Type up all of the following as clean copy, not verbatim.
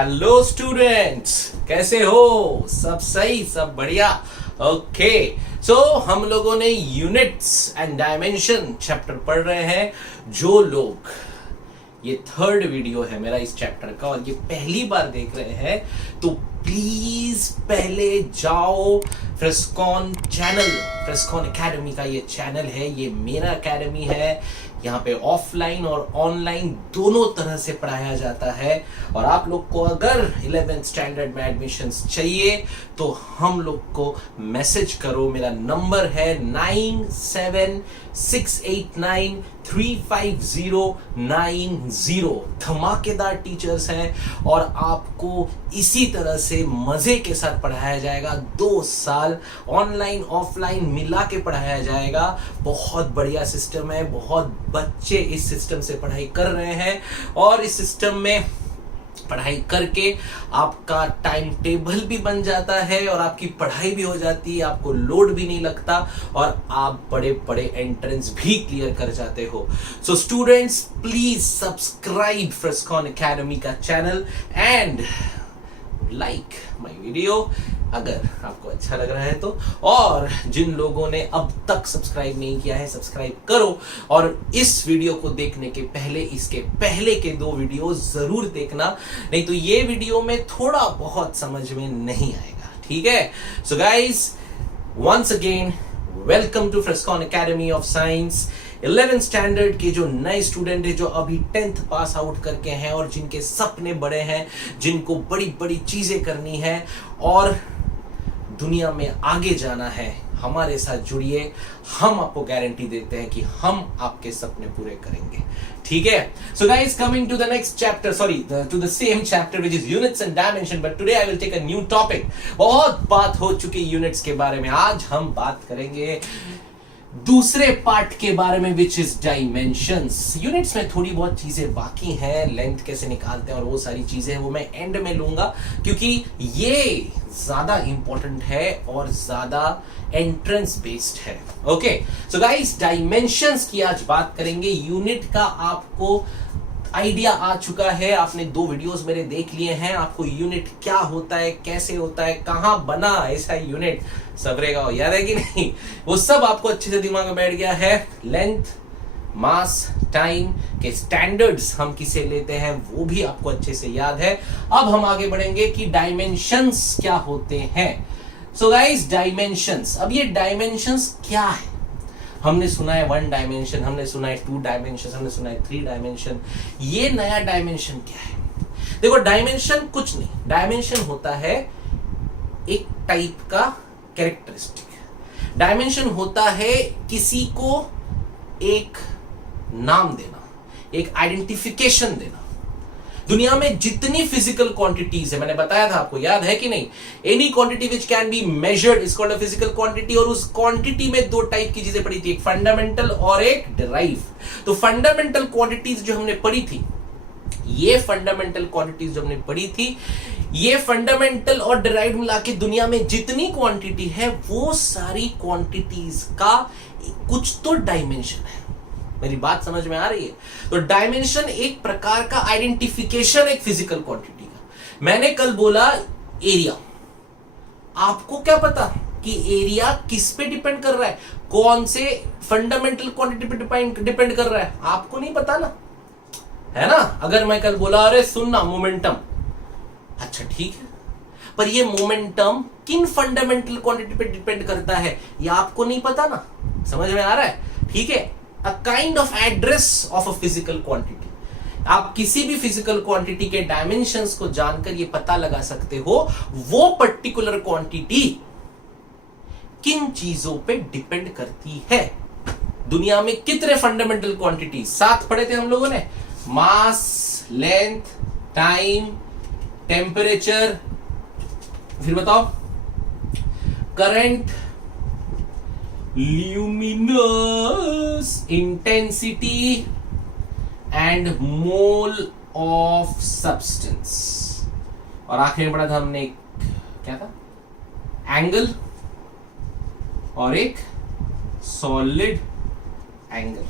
Hello students, कैसे हो? सब सही, सब बढ़िया। ओके, सो हम लोगों ने यूनिट्स एंड डायमेंशन चैप्टर पढ़ रहे हैं। जो लोग, ये थर्ड वीडियो है मेरा इस चैप्टर का और ये पहली बार देख रहे हैं तो प्लीज पहले जाओ फ्रेस्कॉन चैनल, फ्रेस्कॉन एकेडमी का ये चैनल है, ये मेरा एकेडमी है। यहाँ पे ऑफलाइन और ऑनलाइन दोनों तरह से पढ़ाया जाता है। और आप लोग को अगर 11th स्टैंडर्ड में एडमिशन्स चाहिए तो हम लोग को मैसेज करो। मेरा नंबर है 9768935090। धमाकेदार टीचर्स हैं और आपको इसी तरह से मजे के साथ पढ़ाया जाएगा। 2 साल ऑनलाइन ऑफलाइन मिला के पढ़ाया जाएगा। बहुत बढ़िया सिस्टम है, बहुत बच्चे इस सिस्टम से पढ़ाई कर रहे हैं और इस सिस्टम में पढ़ाई करके आपका टाइम टेबल भी बन जाता है और आपकी पढ़ाई भी हो जाती है, आपको लोड भी नहीं लगता और आप बड़े बड़े एंट्रेंस भी क्लियर कर जाते हो। So students, please subscribe Frescon academy का channel and like my video अगर आपको अच्छा लग रहा है तो। और जिन लोगों ने अब तक सब्सक्राइब नहीं किया है, सब्सक्राइब करो और इस वीडियो को देखने के पहले इसके पहले के 2 वीडियो जरूर देखना, नहीं तो ये वीडियो में थोड़ा बहुत समझ में नहीं आएगा। ठीक है? So guys, once again welcome to Frescon academy of science. 11th standard के जो नए स्टूडेंट है, जो अभी 10th पास आउट करके हैं और जिनके सपने बड़े हैं, जिनको बड़ी बड़ी चीजें करनी है और दुनिया में आगे जाना है, हमारे साथ जुड़िए। हम आपको गारंटी देते हैं कि हम आपके सपने पूरे करेंगे। ठीक है? So guys, coming to the next chapter, to the same chapter which is units and dimension, but today I will take a new topic. बहुत बात हो चुकी यूनिट्स के बारे में, आज हम बात करेंगे दूसरे पार्ट के बारे में, विच इज डायमेंशंस। यूनिट्स में थोड़ी बहुत चीजें बाकी हैं, लेंथ कैसे निकालते हैं और वो सारी चीजें वो मैं एंड में लूंगा क्योंकि ये ज्यादा इंपॉर्टेंट है और ज्यादा एंट्रेंस बेस्ड है। ओके, सो गाइस, डायमेंशंस की आज बात करेंगे। यूनिट का आपको आइडिया आ चुका है, आपने 2 वीडियोस मेरे देख लिए हैं। आपको यूनिट क्या होता है, कैसे होता है, कहां बना ऐसा यूनिट, सबरेगा याद है कि नहीं, वो सब आपको अच्छे से दिमाग में बैठ गया है। लेंथ, मास, टाइम के स्टैंडर्ड्स हम किसे लेते हैं वो भी आपको अच्छे से याद है। अब हम आगे बढ़ेंगे कि डायमेंशंस क्या होते हैं। सो गाइस, डायमेंशंस, अब ये डायमेंशंस क्या है? हमने सुना है 1 डायमेंशन, हमने सुना है 2 डायमेंशन, हमने सुना है 3 डायमेंशन। ये नया डायमेंशन क्या है? देखो, डायमेंशन कुछ नहीं, डायमेंशन होता है एक टाइप का कैरेक्टरिस्टिक। डायमेंशन होता है किसी को एक नाम देना, एक आइडेंटिफिकेशन देना। दुनिया में जितनी फिजिकल क्वांटिटीज है, मैंने बताया था आपको, याद है कि नहीं, any quantity which can be measured is called a physical quantity. और उस क्वांटिटी में 2 टाइप की चीजें पढ़ी थी, एक फंडामेंटल और एक डिराइव। तो फंडामेंटल क्वांटिटीज जो हमने पढ़ी थी, ये फंडामेंटल क्वांटिटीज जो हमने पढ़ी थी, ये फंडामेंटल और डिराइव मिला के दुनिया में जितनी क्वांटिटी है वो सारी क्वांटिटीज का कुछ तो डायमेंशन है। मेरी बात समझ में आ रही है? तो डायमेंशन एक प्रकार का आइडेंटिफिकेशन एक फिजिकल क्वांटिटी का। मैंने कल बोला एरिया, आपको क्या पता कि एरिया किस पे डिपेंड कर रहा है, कौन से फंडामेंटल क्वांटिटी पे डिपेंड कर रहा है, आपको नहीं पता ना, है ना? अगर मैं कल बोला अरे सुनना मोमेंटम, अच्छा ठीक है, पर ये मोमेंटम किन फंडामेंटल क्वांटिटी पे डिपेंड करता है ये आपको नहीं पता ना। समझ में आ रहा है? ठीक है, a kind of address of a physical quantity। आप किसी भी फिजिकल क्वांटिटी के डायमेंशंस को जानकर ये पता लगा सकते हो वो पर्टिकुलर क्वांटिटी किन चीजों पे डिपेंड करती है। दुनिया में कितने फंडामेंटल क्वांटिटी 7 पढ़े थे हम लोगों ने, मास, लेंथ, टाइम, टेम्परेचर, फिर बताओ current, luminous intensity and mole of substance। और आखिर में पढ़ा था हमने क्या था, एंगल और एक सॉलिड एंगल।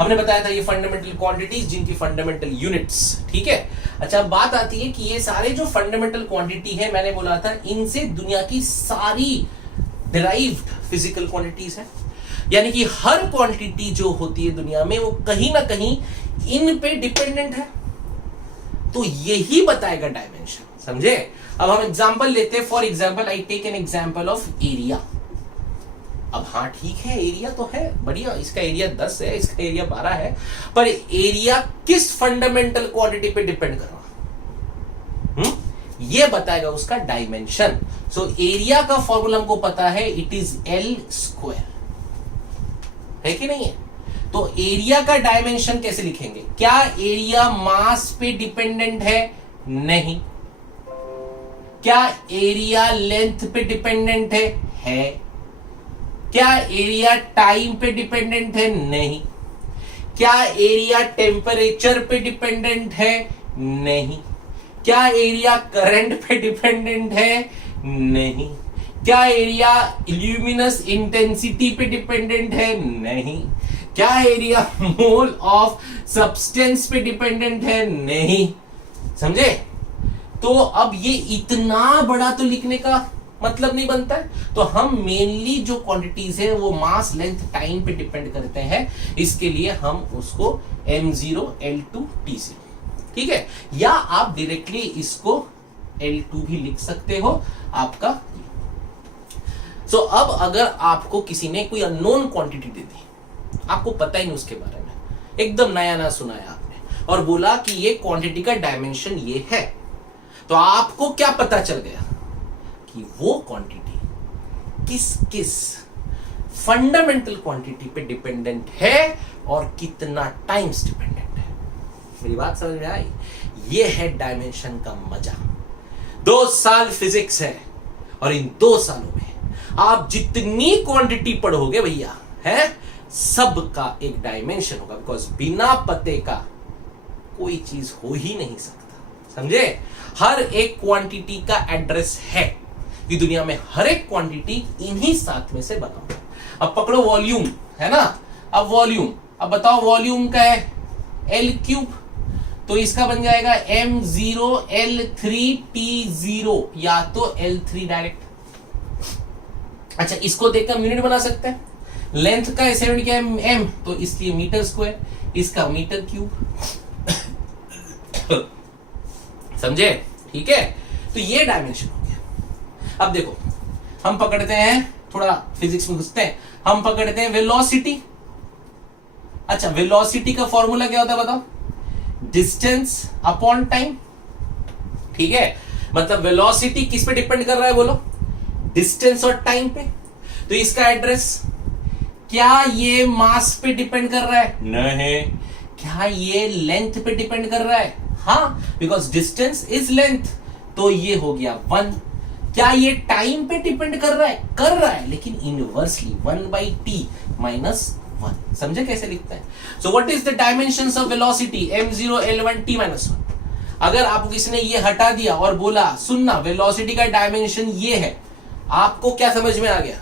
हमने बताया था ये फंडामेंटल क्वांटिटीज जिनकी फंडामेंटल यूनिट्स, ठीक है। अच्छा, बात आती है कि ये सारे जो फंडामेंटल क्वांटिटी है, मैंने बोला था इनसे दुनिया की सारी डिराइव्ड फिजिकल क्वांटिटीज है, यानी कि हर क्वांटिटी जो होती है दुनिया में वो कहीं ना कहीं इन पे डिपेंडेंट है। तो यही बताएगा डायमेंशन, समझे। अब हम एग्जांपल लेते हैं। For example I take an example of area. अब हाँ ठीक है, एरिया तो है बढ़िया, इसका एरिया 10 है, इसका एरिया 12 है, पर एरिया किस फंडामेंटल क्वांटिटी पे डिपेंड कर रहा, ये बताएगा उसका डायमेंशन। सो एरिया का फॉर्मूला हमको पता है, इट इज एल स्क्वायर, है कि नहीं है। तो एरिया का डायमेंशन कैसे लिखेंगे? क्या एरिया मास पे डिपेंडेंट है? नहीं। क्या एरिया लेंथ पे डिपेंडेंट है? है। क्या एरिया टाइम पे डिपेंडेंट है? नहीं। क्या एरिया टेम्परेचर पे डिपेंडेंट है? नहीं। क्या एरिया करंट पे डिपेंडेंट है? नहीं। क्या एरिया इल्यूमिनस इंटेंसिटी पे डिपेंडेंट है? नहीं। क्या एरिया मोल ऑफ सब्सटेंस पे डिपेंडेंट है? नहीं। समझे। तो अब ये इतना बड़ा तो लिखने का मतलब नहीं बनता है। तो हम मेनली जो क्वांटिटीज है वो मास, लेंथ, टाइम पे डिपेंड करते हैं। इसके लिए हम उसको m0 L2 T0, ठीक है। या आप डायरेक्टली इसको L2 भी लिख सकते हो आपका। सो अब अगर आपको किसी ने कोई अननोन क्वांटिटी दे दी, आपको पता ही नहीं उसके बारे में, एकदम नया ना सुनाया आपने, और बोला कि ये क्वांटिटी का डायमेंशन ये है, तो आपको क्या पता चल गया कि वो क्वांटिटी किस किस फंडामेंटल क्वांटिटी पे डिपेंडेंट है और कितना टाइम्स डिपेंडेंट है। मेरी बात समझ में आई? ये है डायमेंशन का मजा। 2 साल फिजिक्स है और इन 2 सालों में आप जितनी क्वांटिटी पढ़ोगे भैया, है सबका एक डायमेंशन होगा, बिकॉज बिना पते का कोई चीज हो ही नहीं सकता, समझे। हर एक क्वांटिटी का एड्रेस है कि दुनिया में हर एक क्वांटिटी इन्हीं 7 में से बना हुआ। अब पकड़ो वॉल्यूम, है ना। अब वॉल्यूम, अब बताओ वॉल्यूम का है L3, तो इसका बन जाएगा m0 L3 T0, या तो L3 डायरेक्ट। अच्छा, इसको देखकर हम यूनिट बना सकते हैं। लेंथ का ऐसे यूनिट क्या है? m, तो इसलिए मीटर स्क्वायर, इसका मीटर क्यूब, समझे, ठीक है। तो ये डायमेंशन हो गया। अब देखो, हम पकड़ते हैं, थोड़ा फिजिक्स में घुसते हैं, हम पकड़ते हैं वेलोसिटी। अच्छा, वेलोसिटी का फॉर्मूला क्या होता है बताओ? डिस्टेंस अपॉन टाइम, ठीक है। मतलब वेलोसिटी किस पे डिपेंड कर रहा है बोलो? डिस्टेंस और टाइम पे। तो इसका एड्रेस, क्या ये मास पे डिपेंड कर रहा है? नहीं। क्या ये लेंथ पे डिपेंड कर रहा है? हाँ, बिकॉज डिस्टेंस इज लेंथ, तो ये हो गया 1। क्या ये टाइम पे डिपेंड कर रहा है? कर रहा है, लेकिन इनवर्सली 1/t - 1। समझे कैसे लिखता है? So what is the dimensions of velocity? m0 L1 t - 1। अगर आपको किसी ने ये हटा दिया और बोला सुनना वेलोसिटी का डायमेंशन ये है, आपको क्या समझ में आ गया?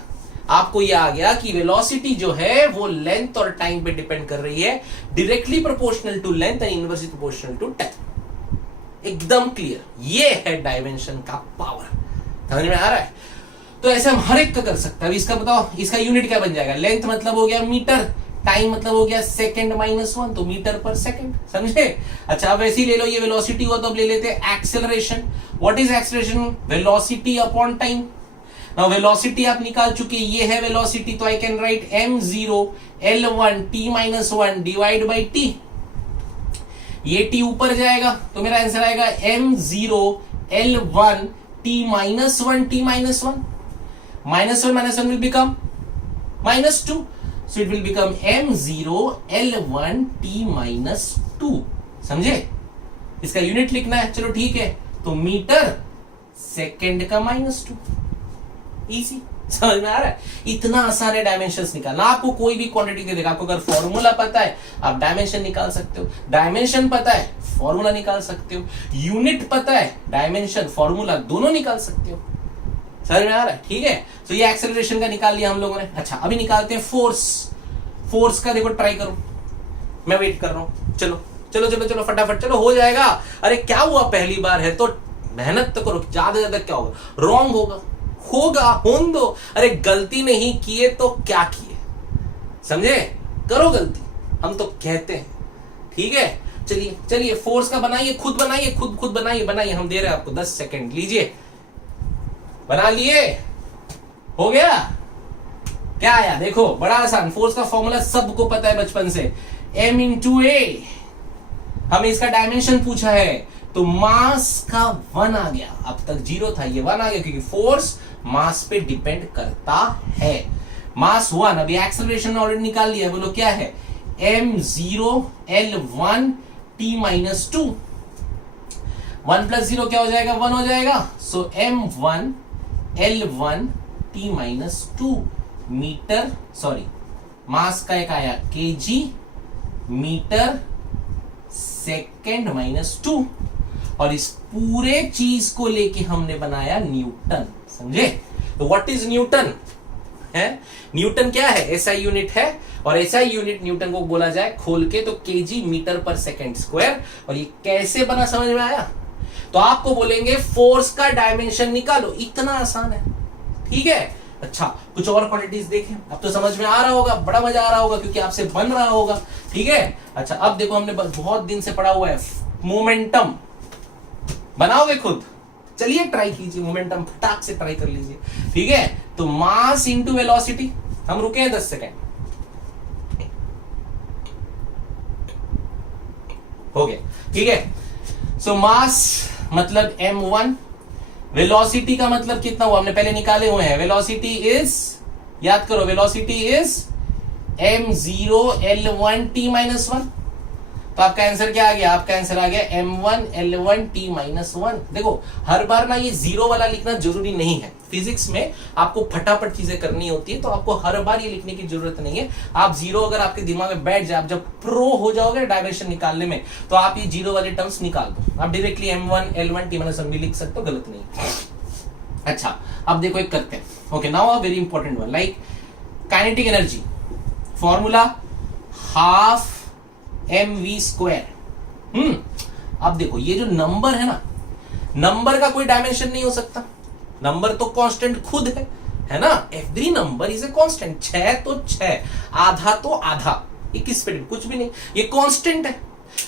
आपको ये आ गया कि वेलोसिटी जो है वो लेंथ और टाइम पे डिपेंड कर रही है, directly proportional to length and inversely proportional to time. एकदम क्लियर, ये है डायमेंशन का पावर। समझ में आ रहा है? तो ऐसे हम हर एक का कर सकते हैं। अब इसका बताओ, इसका यूनिट क्या बन जाएगा? लेंथ मतलब हो गया मीटर, टाइम मतलब हो गया सेकंड -1, तो मीटर पर सेकंड, समझे। अच्छा, अब ऐसे ही ले लो, ये वेलोसिटी हुआ, तो अब ले लेते हैं acceleration. What is acceleration? Velocity upon time. Now velocity आप निकाल चुके, ये है वेलोसिटी, तो I can write m0 L1 t - 1 divide by t। ये t ऊपर जाएगा तो मेरा आंसर आएगा m0 L1 t - 1 t - 1 -1 will become -2, so it will become m0 L1 t - 2। समझे? इसका यूनिट लिखना है, चलो ठीक है, तो मीटर सेकंड का -2। इजी, समझ में आ रहा है? इतना आसान है डायमेंशंस निकालना। आपको कोई भी क्वांटिटी दे देगा, आपको अगर फॉर्मूला पता है आप डायमेंशन निकाल सकते हो, डायमेंशन पता है फॉर्मूला निकाल सकते हो, यूनिट पता है डायमेंशन फॉर्मूला दोनों निकाल सकते हो। समझ में आ रहा है? ठीक है। तो ये एक्सेलरेशन का निकाल लिया हम लोगों ने। अच्छा, अभी निकालते हैं फोर्स। फोर्स का देखो, ट्राई करो। मैं वेट कर रहा हूं। चलो चलो चलो चलो फटाफट, चलो हो जाएगा। अरे क्या हुआ, पहली बार है तो मेहनत तो करो, ज्यादा से ज्यादा क्या होगा, रॉन्ग होगा, होगा होने दो। अरे गलती नहीं किए तो क्या किए, समझे, करो गलती, हम तो कहते हैं, ठीक है। चलिए चलिए फोर्स का बनाइए, खुद बनाइए, खुद बनाइए, बनाइए, हम दे रहे हैं आपको 10 सेकंड, लीजिए, बना लिए, हो गया। क्या आया देखो, बड़ा आसान, फोर्स का फॉर्मूला सबको पता है बचपन से, m इंटू ए। हमें इसका डायमेंशन पूछा है तो मास का 1 आ गया, अब तक 0 था, ये 1 आ गया क्योंकि फोर्स मास पे डिपेंड करता है। मास 1, अभी एक्सेलरेशन ऑलरेडी निकाल लिया, बोलो क्या है, m0 L1 t minus 2, 1 plus 0 क्या हो जाएगा, 1 हो जाएगा। सो m1 L1 t minus 2 metre, sorry mass का एक आया kg मीटर सेकेंड माइनस 2, और इस पूरे चीज को लेके हमने बनाया न्यूटन, समझे। तो व्हाट इज न्यूटन है, न्यूटन क्या है, एसआई यूनिट है, और एसआई यूनिट न्यूटन को बोला जाए खोल के तो केजी मीटर पर सेकेंड स्क्वायर। और ये कैसे बना समझ में आया, तो आपको बोलेंगे फोर्स का डायमेंशन निकालो, इतना आसान है, ठीक है। अच्छा कुछ और क्वांटिटीज देखें, अब तो समझ में आ रहा होगा, बड़ा मजा आ रहा होगा क्योंकि आपसे बन रहा होगा, ठीक है। अच्छा अब देखो, हमने बहुत दिन से पढ़ा हुआ है मोमेंटम, बनाओगे खुद, चलिए ट्राई कीजिए, मोमेंटम फटाक से ट्राई कर लीजिए, ठीक है। तो मास इंटू वेलोसिटी, हम रुके हैं 10 सेकेंड, हो गया, ठीक है। सो मास मतलब m1, वेलोसिटी का मतलब कितना हुआ, हमने पहले निकाले हुए हैं, वेलोसिटी इज, याद करो, velocity is m0 L1 t minus 1। तो आपका आंसर क्या आ गया, आपका आंसर आ गया m1 L1 t माइनस 1। देखो हर बार ना ये जीरो वाला लिखना जरूरी नहीं है, फिजिक्स में आपको फटाफट चीजें करनी होती है, तो आपको हर बार ये लिखने की जरूरत नहीं है। आप जीरो अगर आपके दिमाग में बैठ जाए, आप जब प्रो हो जाओगे डायमेंशन निकालने में, तो आप ये जीरो वाले टर्म्स निकाल दो, आप directly m1 L1 t minus 1 भी लिख सकते हो, गलत नहीं। अच्छा अब देखो एक करते हैं, okay now a very important one, like kinetic energy formula half mv square. अब देखो ये जो नंबर है ना, नंबर का कोई डायमेंशन नहीं हो सकता, नंबर तो कांस्टेंट खुद है ना, every number is a constant, 6 तो 6, आधा तो आधा, ये किस पे कुछ भी नहीं, ये कांस्टेंट है।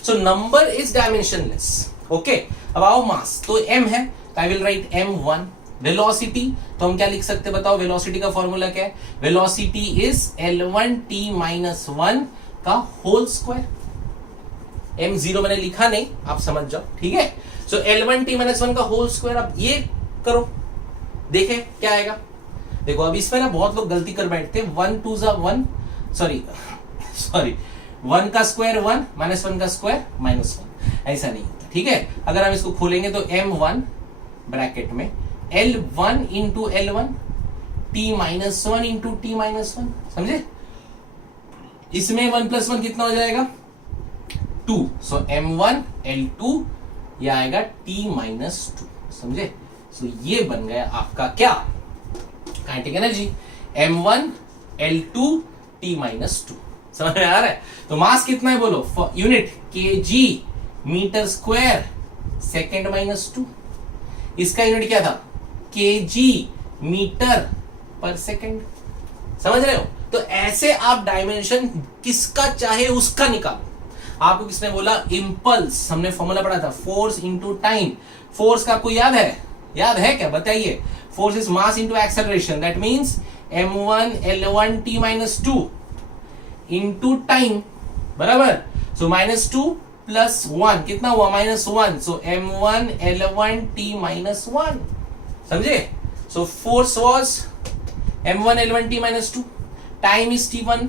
So number is dimensionless, okay. अब आओ मास, तो m है, तो I will write m1। Velocity तो हम क्या लिख सकते हैं बताओ, वेलोसिटी का फॉर्मूला क्या है, velocity is L1 t minus 1 का होल स्क्वायर। m0 मैंने लिखा नहीं, आप समझ जाओ, ठीक है। सो L1 t माइनस 1 का होल स्क्वायर, अब ये करो, देखे क्या आएगा। देखो अब इसमें ना बहुत लोग गलती कर बैठते हैं, 1 2 जा 1, सॉरी 1 का स्क्वायर 1 माइनस 1 का स्क्वायर माइनस 1, ऐसा नहीं होता, ठीक है। अगर हम इसको खोलेंगे तो m1 ब्रैकेट में L1 into L1 t minus 1 into t minus 1, समझे। इसमें 1 प्लस 1 कितना हो जाएगा 2, सो m1 L2 ये आएगा t माइनस 2, समझे। सो ये बन गया आपका क्या, kinetic energy, m1 L2 t minus 2, समझ में आ रहा है। तो मास कितना है बोलो, unit kg metre square second minus 2, इसका यूनिट क्या था kg मीटर पर सेकेंड, समझ रहे हो। तो ऐसे आप डायमेंशन किसका चाहे उसका निकालो। आपको किसने बोला, इंपल्स, हमने फॉर्मूला पढ़ा था, फोर्स इंटू टाइम। फोर्स का आपको याद है क्या, बताइए। Force is mass into acceleration, that means m1 L1 t minus 2 into time, बराबर। सो माइनस 2 प्लस 1 कितना हुआ, माइनस 1, सो m1 L1 t माइनस 1, समझे। So force was m1 L1 t minus 2, time is t1,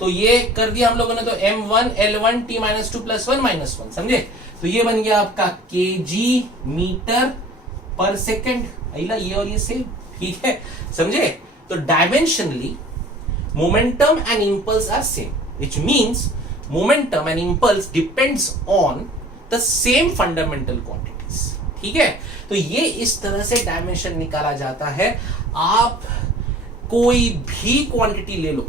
तो ये कर दिया हम लोगों ने, तो m1 L1 t minus 2 plus 1 minus 1, समझे। तो ये बन गया आपका kg मीटर पर सेकेंड, ये और ये सेम, ठीक है, समझे। तो dimensionally momentum and impulse are same, which means momentum and impulse depends on the same fundamental quantities, ठीक है। तो ये इस तरह से डायमेंशन निकाला जाता है। आप कोई भी क्वांटिटी ले लो,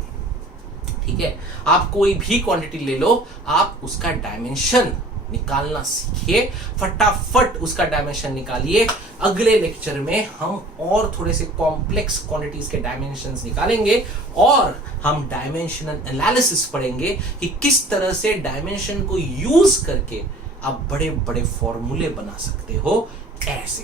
ठीक है, आप कोई भी क्वांटिटी ले लो, आप उसका डायमेंशन निकालना सीखिए, फटाफट उसका डायमेंशन निकालिए। अगले लेक्चर में हम और थोड़े से कॉम्प्लेक्स क्वांटिटीज के डायमेंशंस निकालेंगे और हम डायमेंशनल एनालिसिस पढ़ेंगे कि किस तरह से डायमेंशन को यूज करके आप बड़े बड़े फॉर्मूले बना सकते हो। ऐसे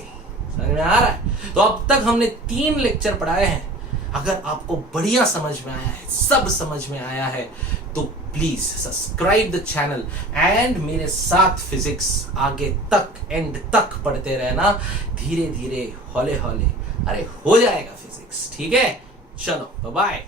समझ में आ रहा है? तो अब तक हमने 3 लेक्चर पढ़ाए हैं। अगर आपको बढ़िया समझ में आया है, सब समझ में आया है, तो please subscribe the channel and मेरे साथ फिजिक्स आगे तक एंड तक पढ़ते रहना। धीरे धीरे हौले हौले अरे हो जाएगा फिजिक्स, ठीक है? चलो बाय बाय।